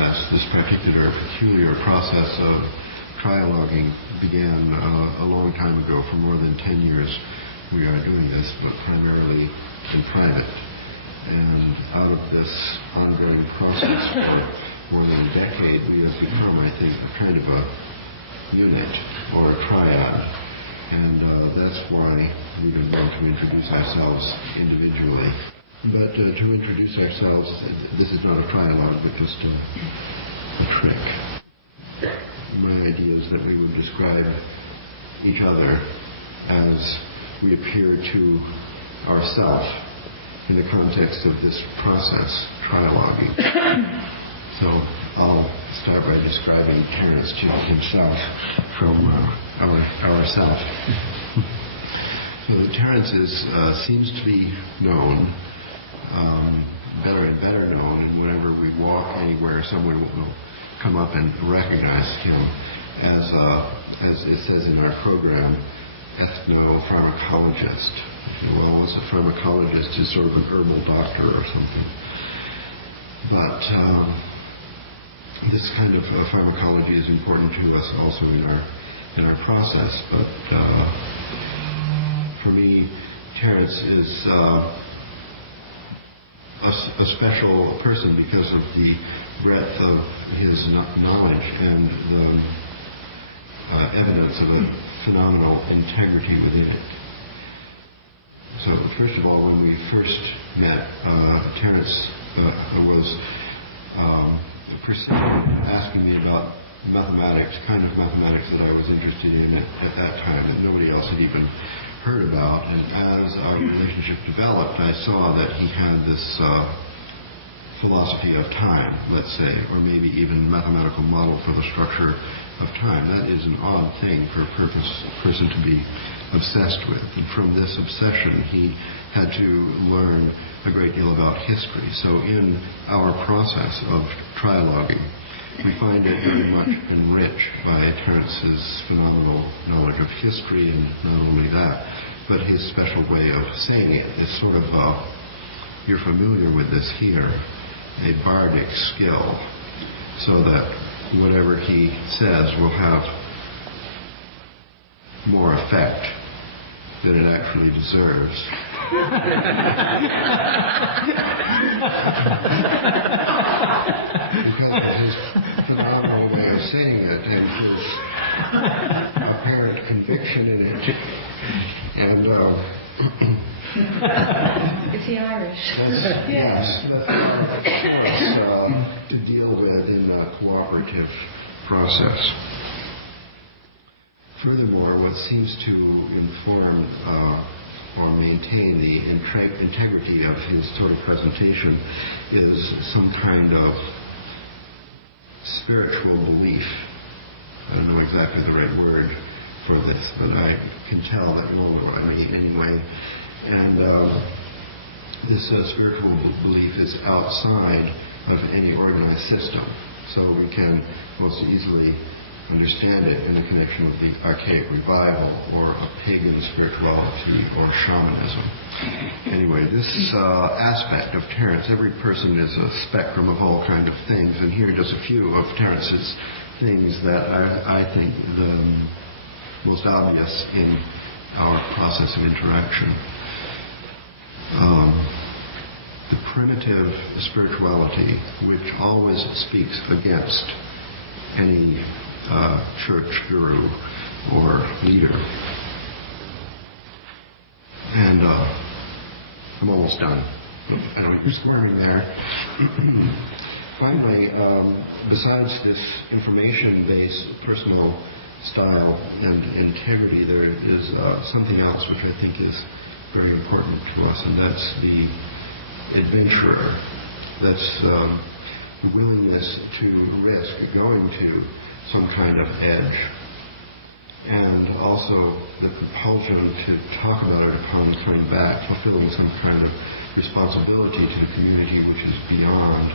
process, this particular peculiar process of trialoguing began a long time ago. For more than 10 years we are doing this, but primarily in private. And out of this ongoing process for more than a decade, we have become, I think, a kind of a unit or a triad. And that's why we would want to introduce ourselves individually. But to introduce ourselves, this is not a trialogue, but just a trick. My idea is that we would describe each other as we appear to ourselves in the context of this process, trialoguing. So I'll start by describing Terence to himself from ourself. So Terence seems to be known, better and better known, and whenever we walk anywhere, someone will come up and recognize him as it says in our program, ethnopharmacologist. Well, as a pharmacologist is sort of an herbal doctor or something. But this kind of pharmacology is important to us also in our process. But for me, Terence is a special person because of the breadth of his knowledge and the evidence of a phenomenal integrity within it. So first of all, when we first met, Terence was asking me about mathematics, kind of mathematics that I was interested in at that time that nobody else had even heard about. And as our relationship developed, I saw that he had this philosophy of time, let's say, or maybe even mathematical model for the structure of time. That is an odd thing for a person to be obsessed with. And from this obsession, he had to learn a great deal about history. So in our process of trialoguing, we find it very much enriched by Terence's phenomenal knowledge of history, and not only that, but his special way of saying it. It's sort of, you're familiar with this here, a bardic skill, so that whatever he says will have more effect than it actually deserves. Because of his phenomenal way of saying it and his apparent conviction in it. And is he Irish? Yes, to deal with in the cooperative process. Furthermore, what seems to inform or maintain the integrity of his sort of presentation is some kind of spiritual belief. I don't know exactly the right word for this, but I can tell that anyway. And this spiritual belief is outside of any organized system, so we can most easily understand it in the connection with the archaic revival or a pagan spirituality or shamanism. Anyway, this aspect of Terence, every person is a spectrum of all kinds of things, and here are just a few of Terence's things that I think the most obvious in our process of interaction. The primitive spirituality, which always speaks against any church guru or leader. And I'm almost done. I don't know, you're squirming there. Finally, besides this information-based personal style and integrity, there is something else which I think is very important to us, and that's the adventurer. That's the willingness to risk going to some kind of edge, and also the compulsion to talk about it upon coming back, fulfilling some kind of responsibility to the community which is beyond,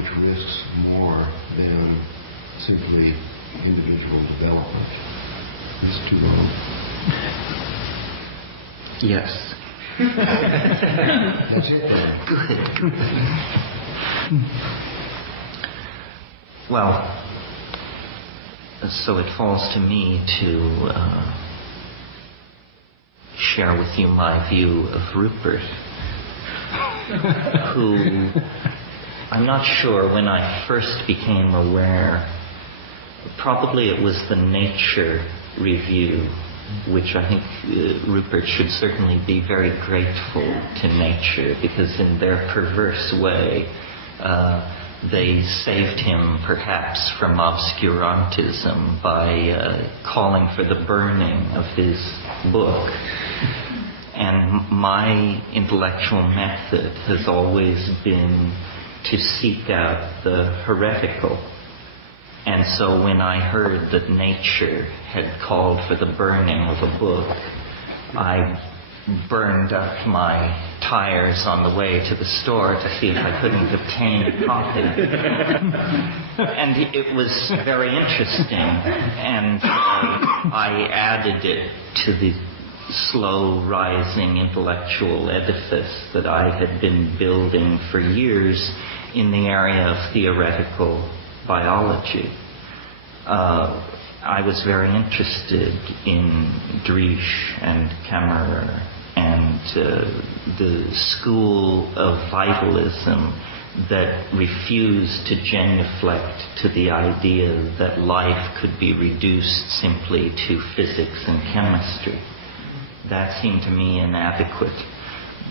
which risks more than simply individual development. It's too long. Yes. That's it then. Good. Well, so it falls to me to share with you my view of Rupert, who I'm not sure when I first became aware. Probably it was the Nature review, which I think Rupert should certainly be very grateful to Nature, because in their perverse way they saved him perhaps from obscurantism by calling for the burning of his book. And my intellectual method has always been to seek out the heretical. And so when I heard that Nature had called for the burning of a book, I burned up my tires on the way to the store to see if I couldn't obtain a copy. And it was very interesting, and I added it to the slow rising intellectual edifice that I had been building for years in the area of theoretical biology. I was very interested in Driesch and Kammerer and the school of vitalism that refused to genuflect to the idea that life could be reduced simply to physics and chemistry. That seemed to me inadequate.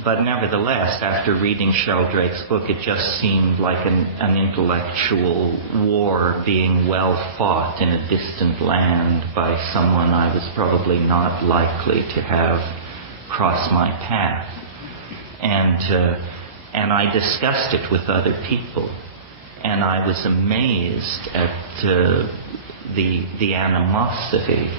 But nevertheless, after reading Sheldrake's book, it just seemed like an intellectual war being well fought in a distant land by someone I was probably not likely to have cross my path. And I discussed it with other people, and I was amazed at the animosity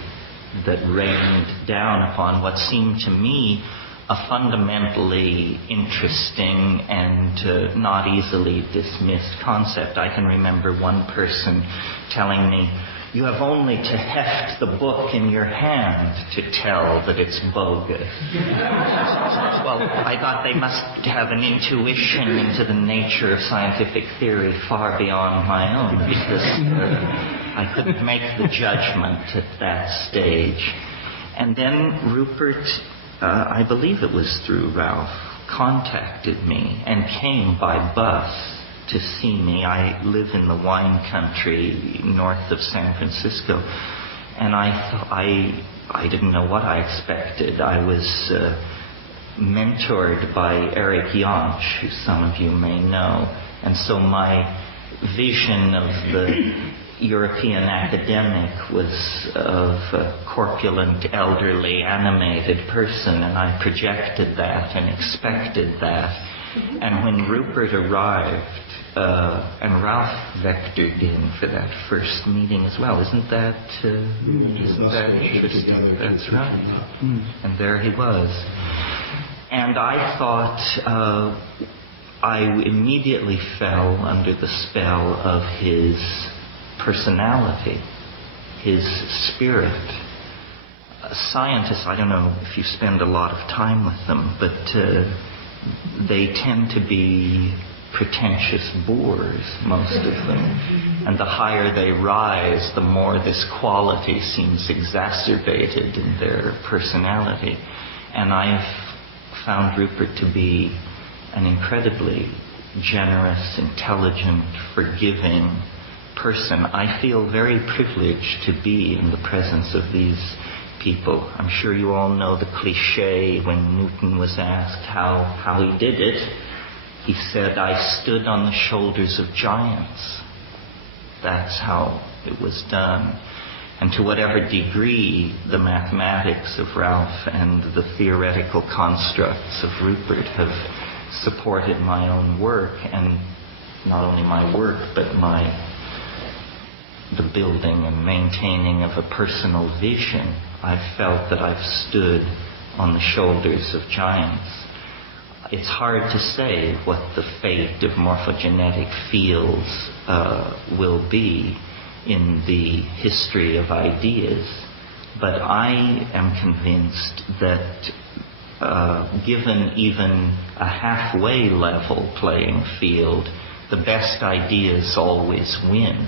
that rained down upon what seemed to me a fundamentally interesting and not easily dismissed concept. I can remember one person telling me, "You have only to heft the book in your hand to tell that it's bogus." Well, I thought they must have an intuition into the nature of scientific theory far beyond my own, because I couldn't make the judgment at that stage. And then Rupert, I believe it was through Ralph, contacted me and came by bus to see me. I live in the wine country north of San Francisco, and I didn't know what I expected. I was mentored by Eric Jansch, who some of you may know, and so my vision of the European academic was of a corpulent, elderly, animated person, and I projected that and expected that. And when Rupert arrived, and Ralph vectored in for that first meeting as well, isn't that interesting? That's right. And there he was. And I thought, I immediately fell under the spell of his personality, his spirit. Scientists, I don't know if you spend a lot of time with them, but they tend to be pretentious boors, most of them. And the higher they rise, the more this quality seems exacerbated in their personality. And I've found Rupert to be an incredibly generous, intelligent, forgiving person. I feel very privileged to be in the presence of these people. I'm sure you all know the cliche when Newton was asked how he did it. He said, "I stood on the shoulders of giants." That's how it was done. And to whatever degree the mathematics of Ralph and the theoretical constructs of Rupert have supported my own work, and not only my work, but the building and maintaining of a personal vision, I've felt that I've stood on the shoulders of giants. It's hard to say what the fate of morphogenetic fields will be in the history of ideas, but I am convinced that given even a halfway level playing field, the best ideas always win.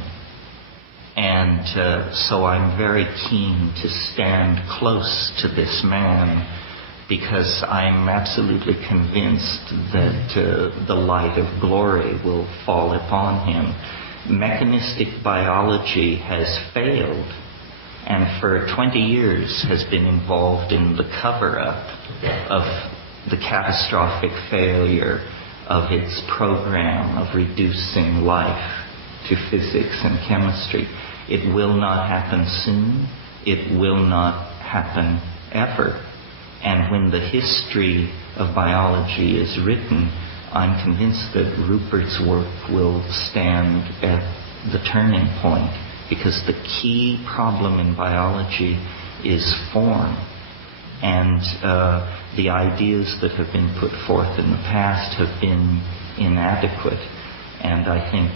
And so I'm very keen to stand close to this man, because I'm absolutely convinced that the light of glory will fall upon him. Mechanistic biology has failed, and for 20 years has been involved in the cover-up of the catastrophic failure of its program of reducing life to physics and chemistry. It will not happen soon. It will not happen ever. And when the history of biology is written, I'm convinced that Rupert's work will stand at the turning point, because the key problem in biology is form. And the ideas that have been put forth in the past have been inadequate. And I think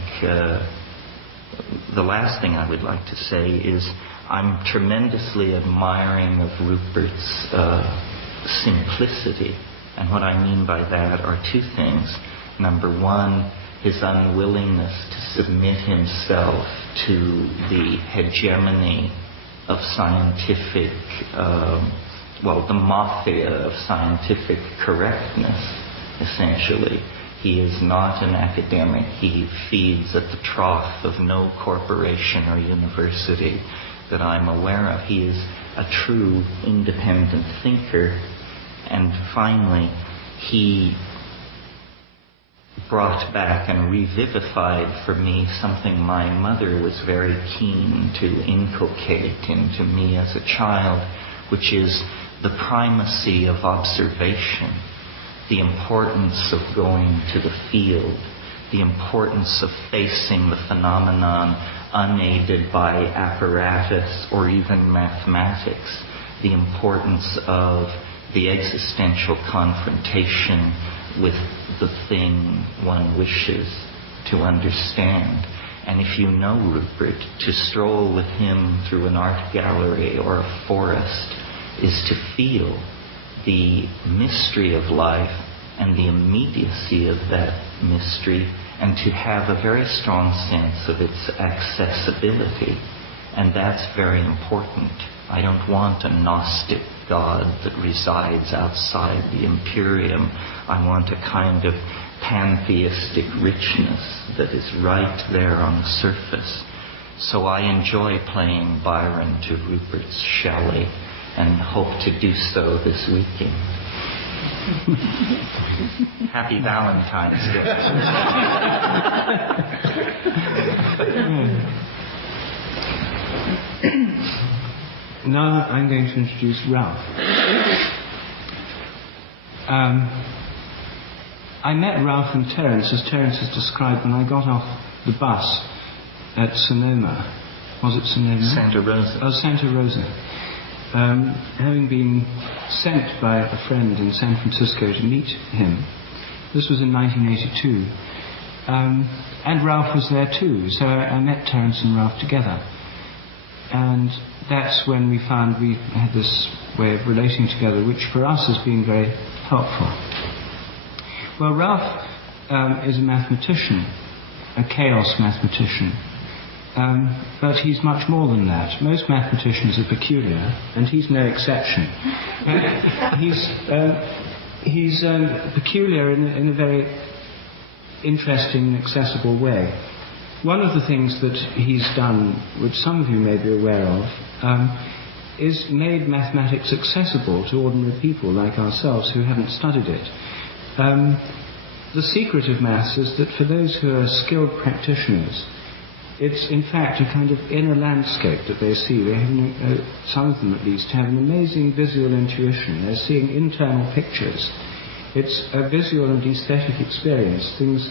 the last thing I would like to say is I'm tremendously admiring of Rupert's simplicity. And what I mean by that are two things. Number one, his unwillingness to submit himself to the hegemony of scientific, the mafia of scientific correctness, essentially. He is not an academic. He feeds at the trough of no corporation or university that I'm aware of. He is a true independent thinker. And finally, he brought back and revivified for me something my mother was very keen to inculcate into me as a child, which is the primacy of observation, the importance of going to the field, the importance of facing the phenomenon unaided by apparatus or even mathematics, the importance of the existential confrontation with the thing one wishes to understand. And if you know Rupert, to stroll with him through an art gallery or a forest is to feel the mystery of life and the immediacy of that mystery, and to have a very strong sense of its accessibility. And that's very important. I don't want a Gnostic God that resides outside the Imperium. I want a kind of pantheistic richness that is right there on the surface. So I enjoy playing Byron to Rupert's Shelley, and hope to do so this weekend. Happy Valentine's Day. Now I'm going to introduce Ralph. I met Ralph and Terence, as Terence has described, when I got off the bus at Sonoma. Was it Sonoma? Santa Rosa. Oh, Santa Rosa. Having been sent by a friend in San Francisco to meet him. This was in 1982. And Ralph was there too, so I met Terence and Ralph together. And that's when we found we had this way of relating together, which for us has been very helpful. Well, Ralph is a mathematician, a chaos mathematician. But he's much more than that. Most mathematicians are peculiar, and he's no exception. He's peculiar in a very interesting and accessible way. One of the things that he's done, which some of you may be aware of, is made mathematics accessible to ordinary people like ourselves who haven't studied it. The secret of maths is that for those who are skilled practitioners, it's in fact a kind of inner landscape that they see. They have, some of them at least, have an amazing visual intuition. They're seeing internal pictures. It's a visual and aesthetic experience. Things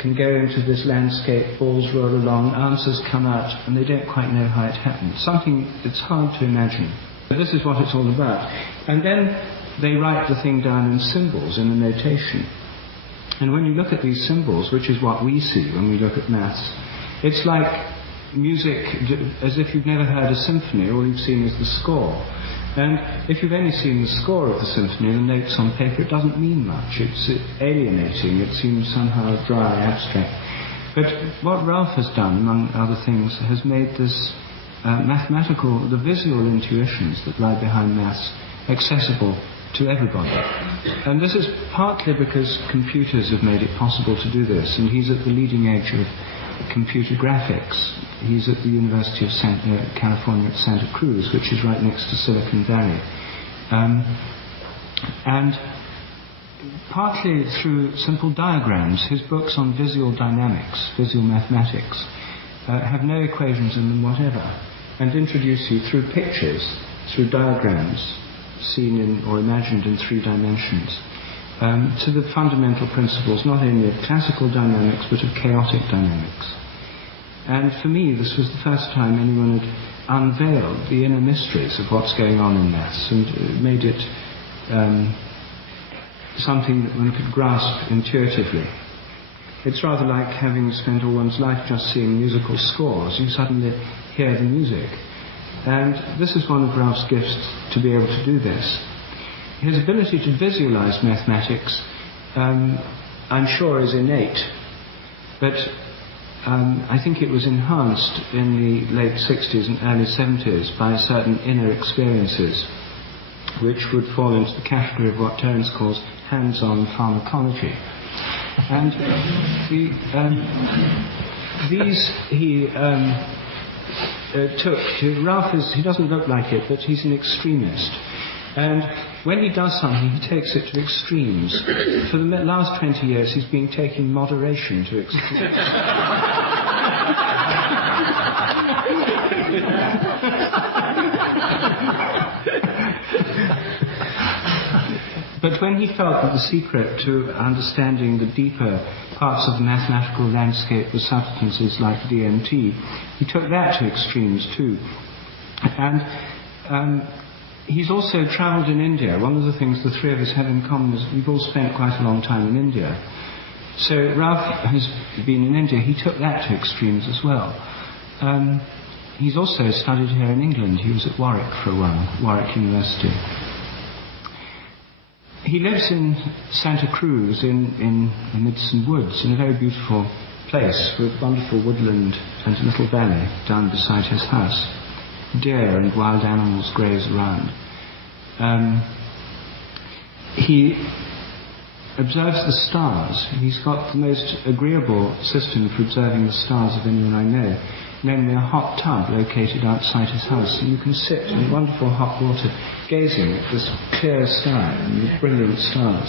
can go into this landscape, balls roll along, answers come out, and they don't quite know how it happened. Something that's hard to imagine. But this is what it's all about. And then they write the thing down in symbols, in a notation. And when you look at these symbols, which is what we see when we look at maths, it's like music, as if you've never heard a symphony. All you've seen is the score. And if you've only seen the score of the symphony, the notes on paper, it doesn't mean much. It's alienating. It seems somehow dry, abstract. But what Ralph has done, among other things, has made this the visual intuitions that lie behind maths accessible to everybody. And this is partly because computers have made it possible to do this, and he's at the leading edge of computer graphics. He's at the University of California at Santa Cruz, which is right next to Silicon Valley. And partly through simple diagrams, his books on visual dynamics, visual mathematics, have no equations in them whatever, and introduce you through pictures, through diagrams, seen in or imagined in 3 dimensions, to the fundamental principles not only of classical dynamics but of chaotic dynamics. And for me, this was the first time anyone had unveiled the inner mysteries of what's going on in maths and made it something that one could grasp intuitively. It's rather like having spent all one's life just seeing musical scores. You suddenly hear the music. And this is one of Ralph's gifts, to be able to do this. His ability to visualize mathematics, I'm sure, is innate, but I think it was enhanced in the late 60s and early 70s by certain inner experiences, which would fall into the category of what Terence calls hands-on pharmacology. And these he took to Ralph. He doesn't look like it, but he's an extremist. And when he does something, he takes it to extremes. For the last 20 years, he's been taking moderation to extremes. But when he felt that the secret to understanding the deeper parts of the mathematical landscape was substances like DMT, he took that to extremes too. And he's also travelled in India. One of the things the 3 of us have in common is we've all spent quite a long time in India. So Ralph has been in India. He took that to extremes as well. He's also studied here in England. He was at Warwick for a while, Warwick University. He lives in Santa Cruz in amidst some woods, in a very beautiful place with wonderful woodland and a little valley down beside his house. Deer and wild animals graze around. He observes the stars. He's got the most agreeable system for observing the stars of anyone I know, namely a hot tub located outside his house, and you can sit in wonderful hot water gazing at this clear sky and the brilliant stars.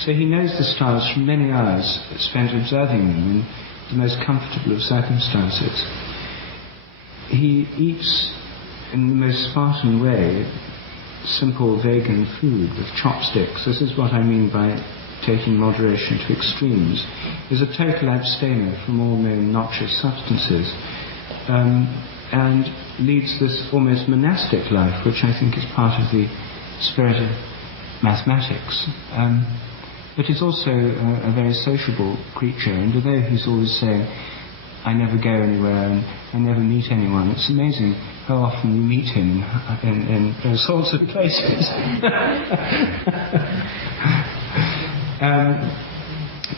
So he knows the stars from many hours spent observing them in the most comfortable of circumstances. He eats in the most Spartan way simple vegan food with chopsticks. This is what I mean by taking moderation to extremes. Is a total abstainer from all known noxious substances, and leads this almost monastic life, which I think is part of the spirit of mathematics. But he's also a very sociable creature, and although he's always saying, I never go anywhere and I never meet anyone, it's amazing how often you meet him in all sorts of places.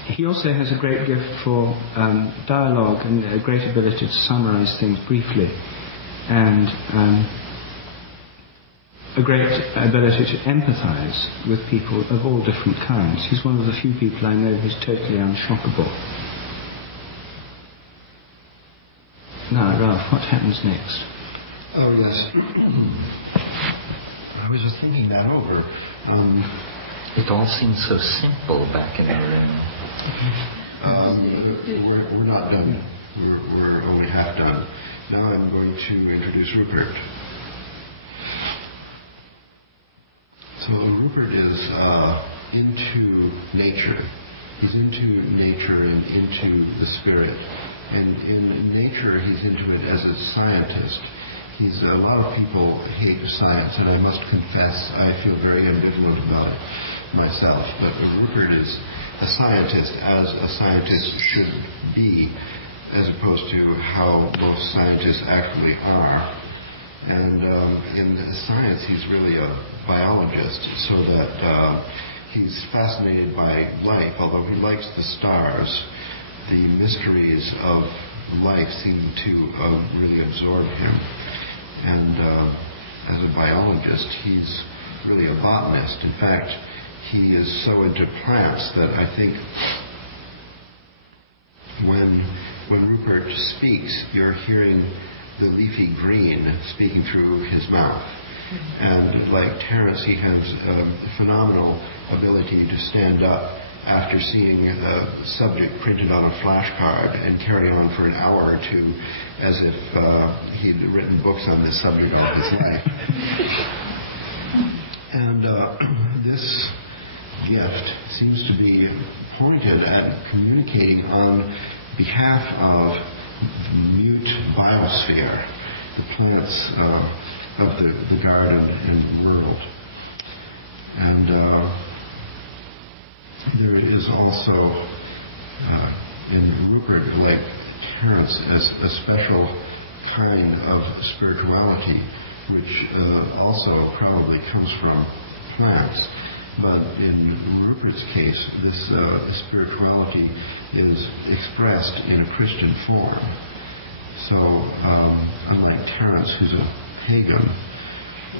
He also has a great gift for dialogue and a great ability to summarize things briefly, and a great ability to empathize with people of all different kinds. He's one of the few people I know who's totally unshockable. Now, Ralph, what happens next? Oh, yes. I was just thinking that over. It all seems so simple back in the room. We're not done. We're only half done. Now I'm going to introduce Rupert. So Rupert is into nature. He's into nature and into the spirit. And in nature, he's into it as a scientist. A lot of people hate science, and I must confess I feel very ambivalent about it myself. But Rupert is a scientist as a scientist should be, as opposed to how most scientists actually are. And in science, he's really a biologist, so that he's fascinated by life, although he likes the stars. The mysteries of life seem to really absorb him. And as a biologist, he's really a botanist. In fact, he is so into plants that I think when Rupert speaks, you're hearing the leafy green speaking through his mouth. And like Terence, he has a phenomenal ability to stand up after seeing the subject printed on a flashcard and carry on for an hour or two as if he'd written books on this subject all his life. And this gift seems to be pointed at communicating on behalf of the mute biosphere, the plants of the garden and world. And there is also in Rupert, like Terence, a special kind of spirituality which also probably comes from plants. But in Rupert's case, this spirituality is expressed in a Christian form. So, unlike Terence, who's a pagan,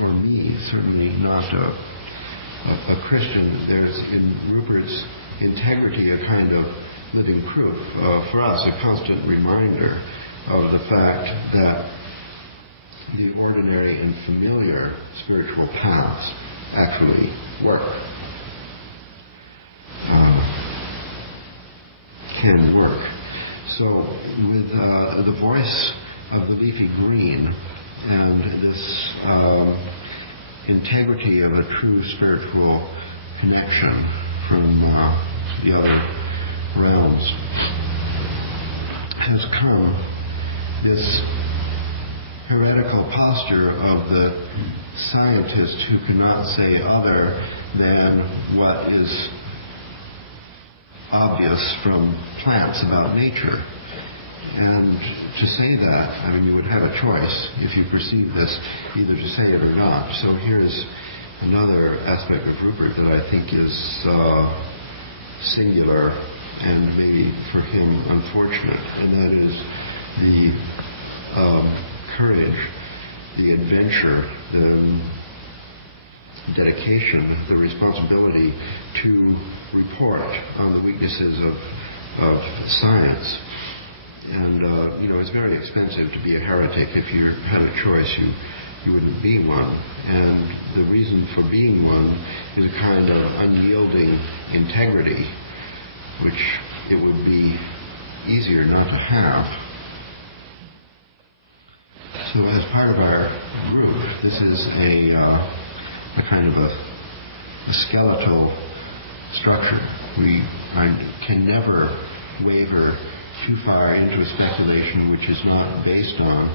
or me, certainly not a Christian, there's in Rupert's integrity a kind of living proof, for us, a constant reminder of the fact that the ordinary and familiar spiritual paths actually work. Can work. So with the voice of the leafy green and this integrity of a true spiritual connection from the other realms, has come this heretical posture of the scientist who cannot say other than what is obvious from plants about nature. And to say that, I mean, you would have a choice if you perceive this, either to say it or not. So here's another aspect of Rupert that I think is singular and maybe for him unfortunate, and that is the courage, the adventure, the dedication, the responsibility to report on the weaknesses of science. And, it's very expensive to be a heretic. If you had a choice, you wouldn't be one. And the reason for being one is a kind of unyielding integrity, which it would be easier not to have. So as part of our group, this is a kind of a skeletal structure. I can never waver too far into a speculation which is not based on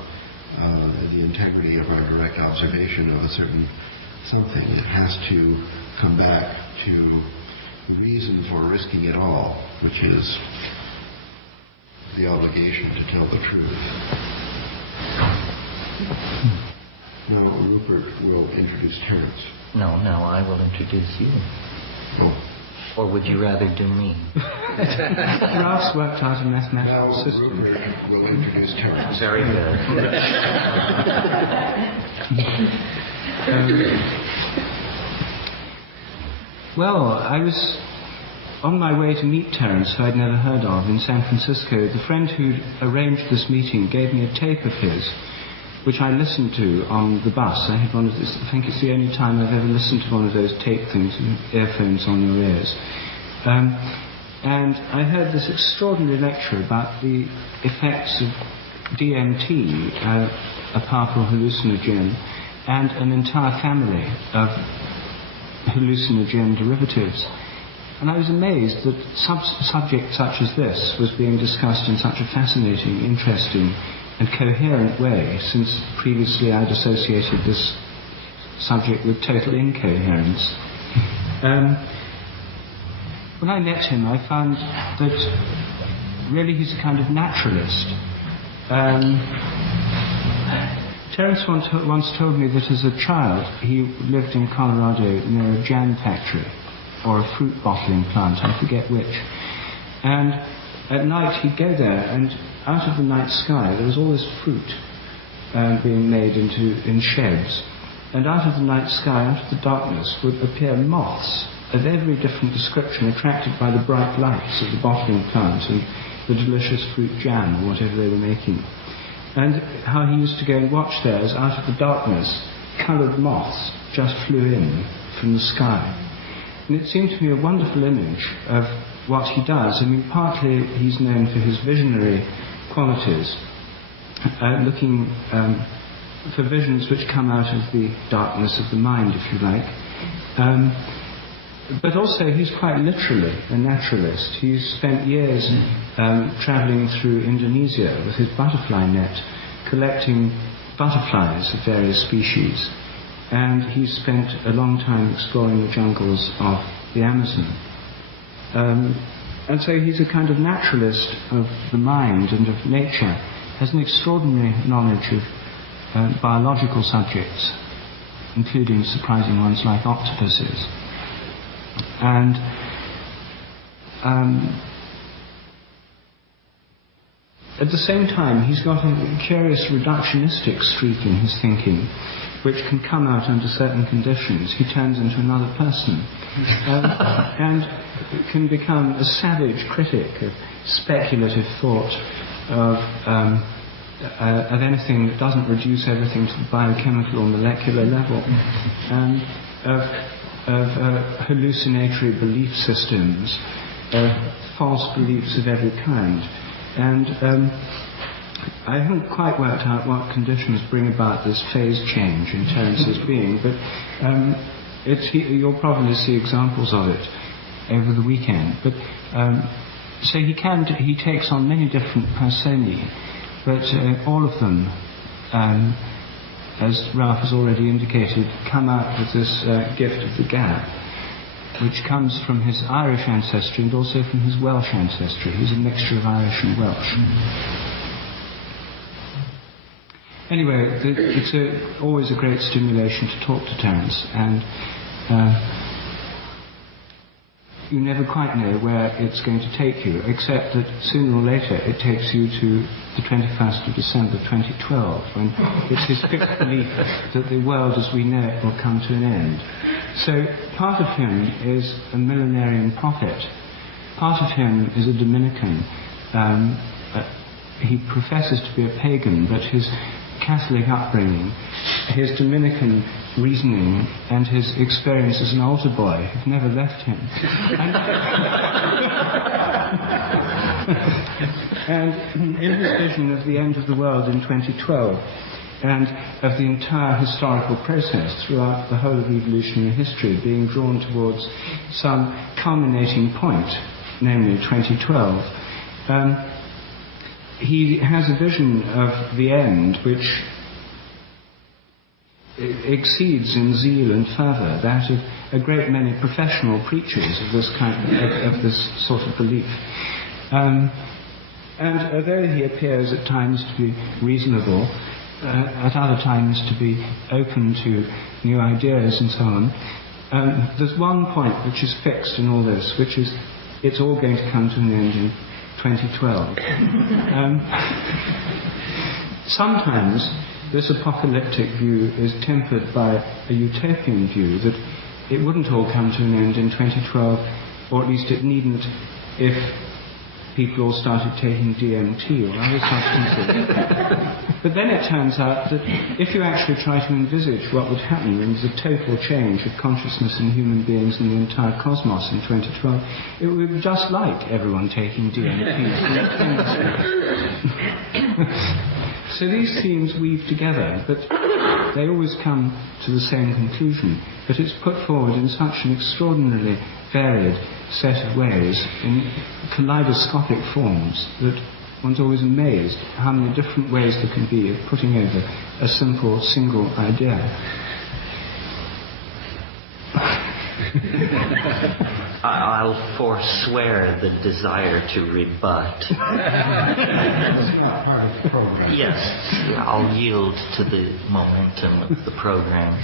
the integrity of our direct observation of a certain something. It has to come back to the reason for risking it all, which is the obligation to tell the truth. Now Rupert will introduce Terence. No, I will introduce you. Oh. Or would you rather do me? Ralph's worked out a mathematical system. Rupert will introduce Terence. Very good. Well, I was on my way to meet Terence, who I'd never heard of, in San Francisco. The friend who'd arranged this meeting gave me a tape of his, which I listened to on the bus. I had one of this, I think it's the only time I've ever listened to one of those tape things, earphones on your ears. And I heard this extraordinary lecture about the effects of DMT, a powerful hallucinogen, and an entire family of hallucinogen derivatives. And I was amazed that subject such as this was being discussed in such a fascinating, interesting, and coherent way, since previously I'd associated this subject with total incoherence. When I met him, I found that really he's a kind of naturalist. Terence once told me that as a child he lived in Colorado near a jam factory, or a fruit bottling plant, I forget which. And at night he'd go there, and out of the night sky there was all this fruit being made in sheds. And out of the night sky, out of the darkness, would appear moths of every different description, attracted by the bright lights of the bottling plant and the delicious fruit jam or whatever they were making. And how he used to go and watch there as out of the darkness, coloured moths just flew in from the sky. And it seemed to me a wonderful image of what he does. I mean, partly he's known for his visionary qualities, looking for visions which come out of the darkness of the mind, if you like. But also he's quite literally a naturalist. He's spent years travelling through Indonesia with his butterfly net, collecting butterflies of various species. And he's spent a long time exploring the jungles of the Amazon. And so he's a kind of naturalist of the mind and of nature, has an extraordinary knowledge of biological subjects, including surprising ones like octopuses. And at the same time, he's got a curious reductionistic streak in his thinking, which can come out under certain conditions. He turns into another person and can become a savage critic of speculative thought, of anything that doesn't reduce everything to the biochemical or molecular level, of hallucinatory belief systems, of false beliefs of every kind. And I haven't quite worked out what conditions bring about this phase change in Terence's being, but you'll probably see examples of it over the weekend. But so he takes on many different personae, but all of them, as Ralph has already indicated, come out with this gift of the gap, which comes from his Irish ancestry and also from his Welsh ancestry. He's a mixture of Irish and Welsh. Anyway, it's always a great stimulation to talk to Terence, and you never quite know where it's going to take you, except that sooner or later it takes you to the 21st of December 2012, when it's his fixed belief that the world as we know it will come to an end. So part of him is a millenarian prophet, part of him is a Dominican. He professes to be a pagan, but his Catholic upbringing, his Dominican reasoning, and his experience as an altar boy have never left him. And in his vision of the end of the world in 2012, and of the entire historical process throughout the whole of evolutionary history being drawn towards some culminating point, namely 2012, he has a vision of the end which exceeds in zeal and fervour that of a great many professional preachers of this kind of this sort of belief. And although he appears at times to be reasonable, at other times to be open to new ideas and so on, there's one point which is fixed in all this, which is it's all going to come to an end in 2012. Sometimes this apocalyptic view is tempered by a utopian view that it wouldn't all come to an end in 2012, or at least it needn't if people all started taking DMT or other substances. But then it turns out that if you actually try to envisage what would happen in the total change of consciousness in human beings and the entire cosmos in 2012, it would be just like everyone taking DMT. So these themes weave together, but they always come to the same conclusion. But it's put forward in such an extraordinarily varied set of ways, in kaleidoscopic forms, that one's always amazed how many different ways there can be of putting over a simple, single idea. I'll forswear the desire to rebut. It's not part of the program. Yes, I'll yield to the momentum of the program.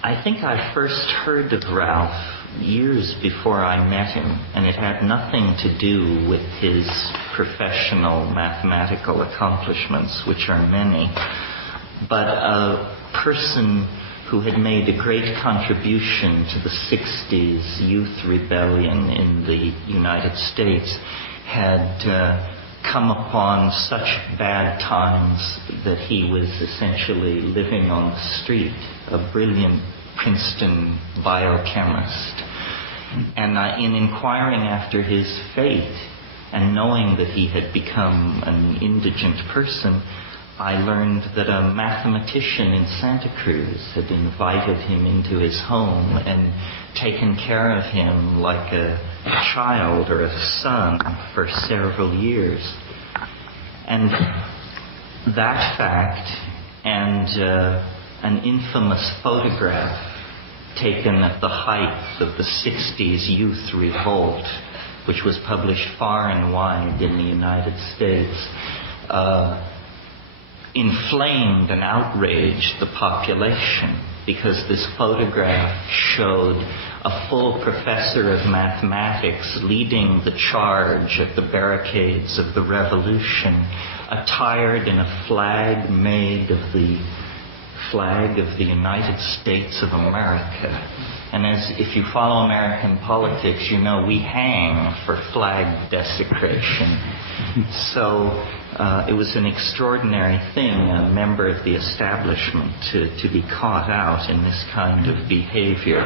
I think I first heard of Ralph years before I met him, and it had nothing to do with his professional mathematical accomplishments, which are many, but a person who had made a great contribution to the 60s youth rebellion in the United States, had come upon such bad times that he was essentially living on the street, a brilliant Princeton biochemist. And in inquiring after his fate and knowing that he had become an indigent person, I learned that a mathematician in Santa Cruz had invited him into his home and taken care of him like a child or a son for several years. And that fact and an infamous photograph taken at the height of the 60s youth revolt, which was published far and wide in the United States, inflamed and outraged the population, because this photograph showed a full professor of mathematics leading the charge at the barricades of the revolution, attired in a flag made of the flag of the United States of America. And as if you follow American politics, you know we hang for flag desecration. So it was an extraordinary thing, a member of the establishment, to be caught out in this kind of behavior.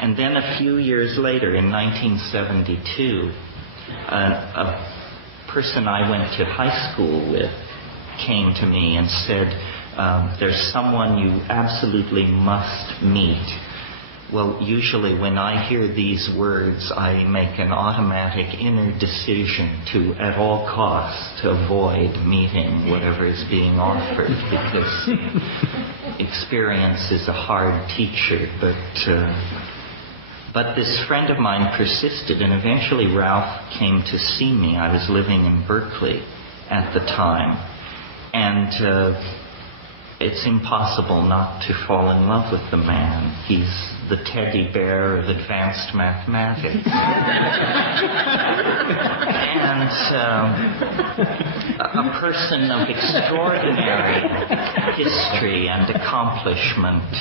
And then a few years later, in 1972, a person I went to high school with came to me and said, there's someone you absolutely must meet. Well, usually when I hear these words, I make an automatic inner decision to, at all costs, to avoid meeting whatever is being offered, because experience is a hard teacher. But this friend of mine persisted, and eventually Ralph came to see me. I was living in Berkeley at the time, and it's impossible not to fall in love with the man. He's the teddy bear of advanced mathematics. And a person of extraordinary history and accomplishment.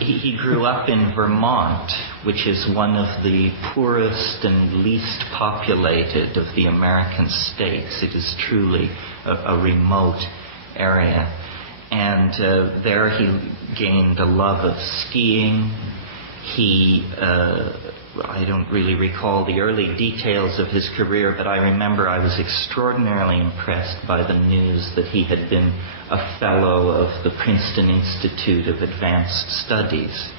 He grew up in Vermont, which is one of the poorest and least populated of the American states. It is truly a remote area. And there he gained a love of skiing. I don't really recall the early details of his career, but I remember I was extraordinarily impressed by the news that he had been a fellow of the Princeton Institute of Advanced Studies,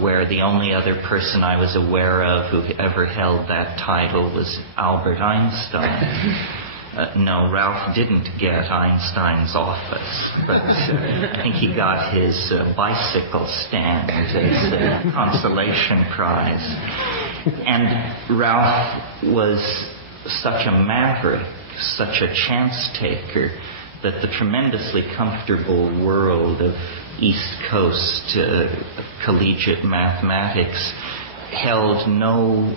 where the only other person I was aware of who ever held that title was Albert Einstein. No, Ralph didn't get Einstein's office, but I think he got his bicycle stand as a consolation prize. And Ralph was such a maverick, such a chance taker, that the tremendously comfortable world of East Coast collegiate mathematics held no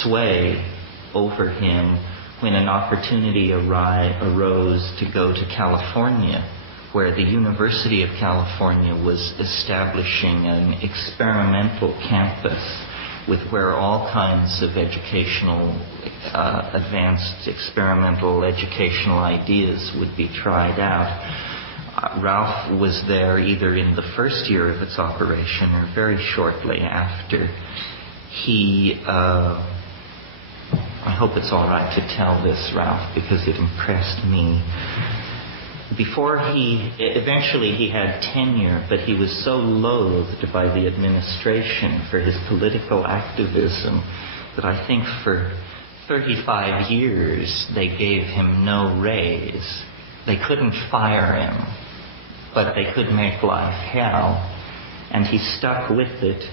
sway over him when an opportunity arose to go to California, where the University of California was establishing an experimental campus where all kinds of educational, advanced experimental educational ideas would be tried out. Ralph was there either in the first year of its operation or very shortly after. I hope it's all right to tell this, Ralph, because it impressed me. Eventually he had tenure, but he was so loathed by the administration for his political activism that I think for 35 years they gave him no raise. They couldn't fire him, but they could make life hell. And he stuck with it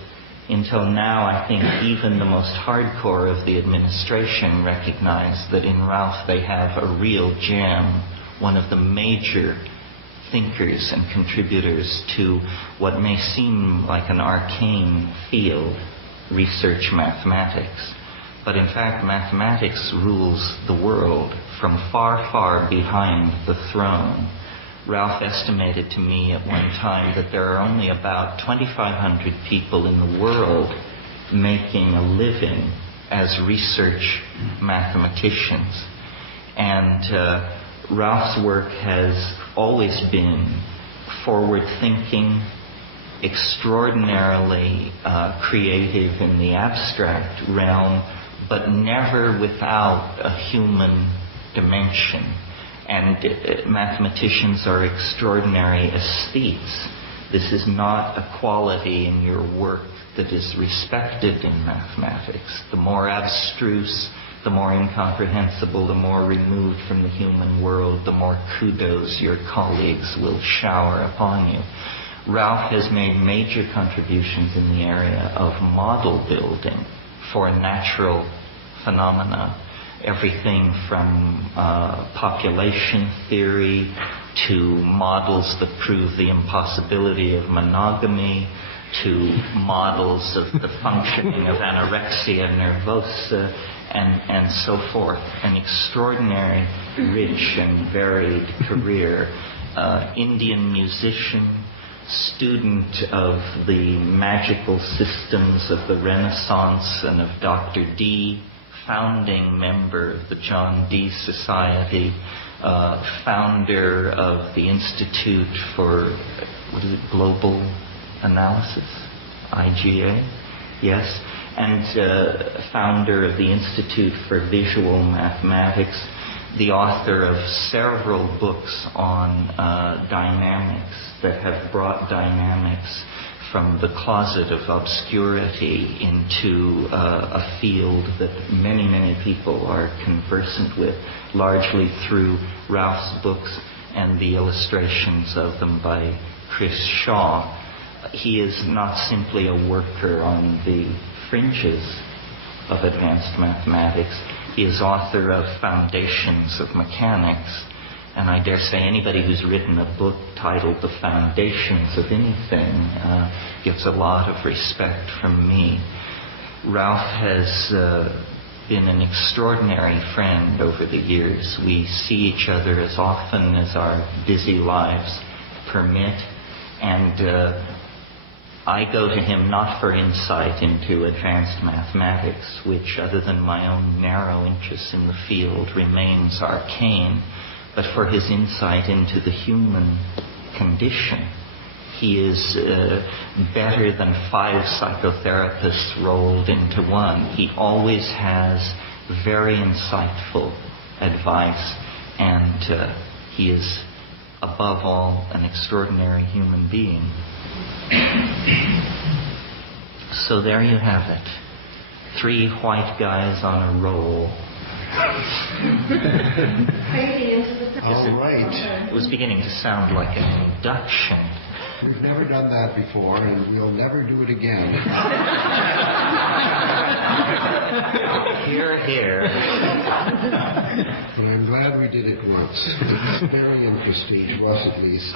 until now. I think even the most hardcore of the administration recognize that in Ralph they have a real gem, one of the major thinkers and contributors to what may seem like an arcane field, research mathematics. But in fact, mathematics rules the world from far, far behind the throne. Ralph estimated to me at one time that there are only about 2,500 people in the world making a living as research mathematicians. And Ralph's work has always been forward-thinking, extraordinarily creative in the abstract realm, but never without a human dimension. And mathematicians are extraordinary aesthetes. This is not a quality in your work that is respected in mathematics. The more abstruse, the more incomprehensible, the more removed from the human world, the more kudos your colleagues will shower upon you. Ralph has made major contributions in the area of model building for natural phenomena. Everything from population theory to models that prove the impossibility of monogamy, to models of the functioning of anorexia nervosa, and so forth. An extraordinary, rich and varied career. Indian musician, student of the magical systems of the Renaissance and of Dr. Dee, founding member of the John Dee Society, founder of the Institute for Global Analysis, IGA, yes, and founder of the Institute for Visual Mathematics, the author of several books on dynamics that have brought dynamics from the closet of obscurity into a field that many, many people are conversant with, largely through Ralph's books and the illustrations of them by Chris Shaw. He is not simply a worker on the fringes of advanced mathematics. He is author of Foundations of Mechanics, and I dare say anybody who's written a book titled The Foundations of anything gets a lot of respect from me. Ralph has been an extraordinary friend over the years. We see each other as often as our busy lives permit, and I go to him not for insight into advanced mathematics, which, other than my own narrow interest in the field, remains arcane, but for his insight into the human condition. He is better than 5 psychotherapists rolled into one. He always has very insightful advice, and he is, above all, an extraordinary human being. So there you have it. 3 white guys on a roll. All right. It was beginning to sound like an induction. We've never done that before, and we'll never do it again. Hear, hear. But I'm glad we did it once. It was very interesting to us, at least.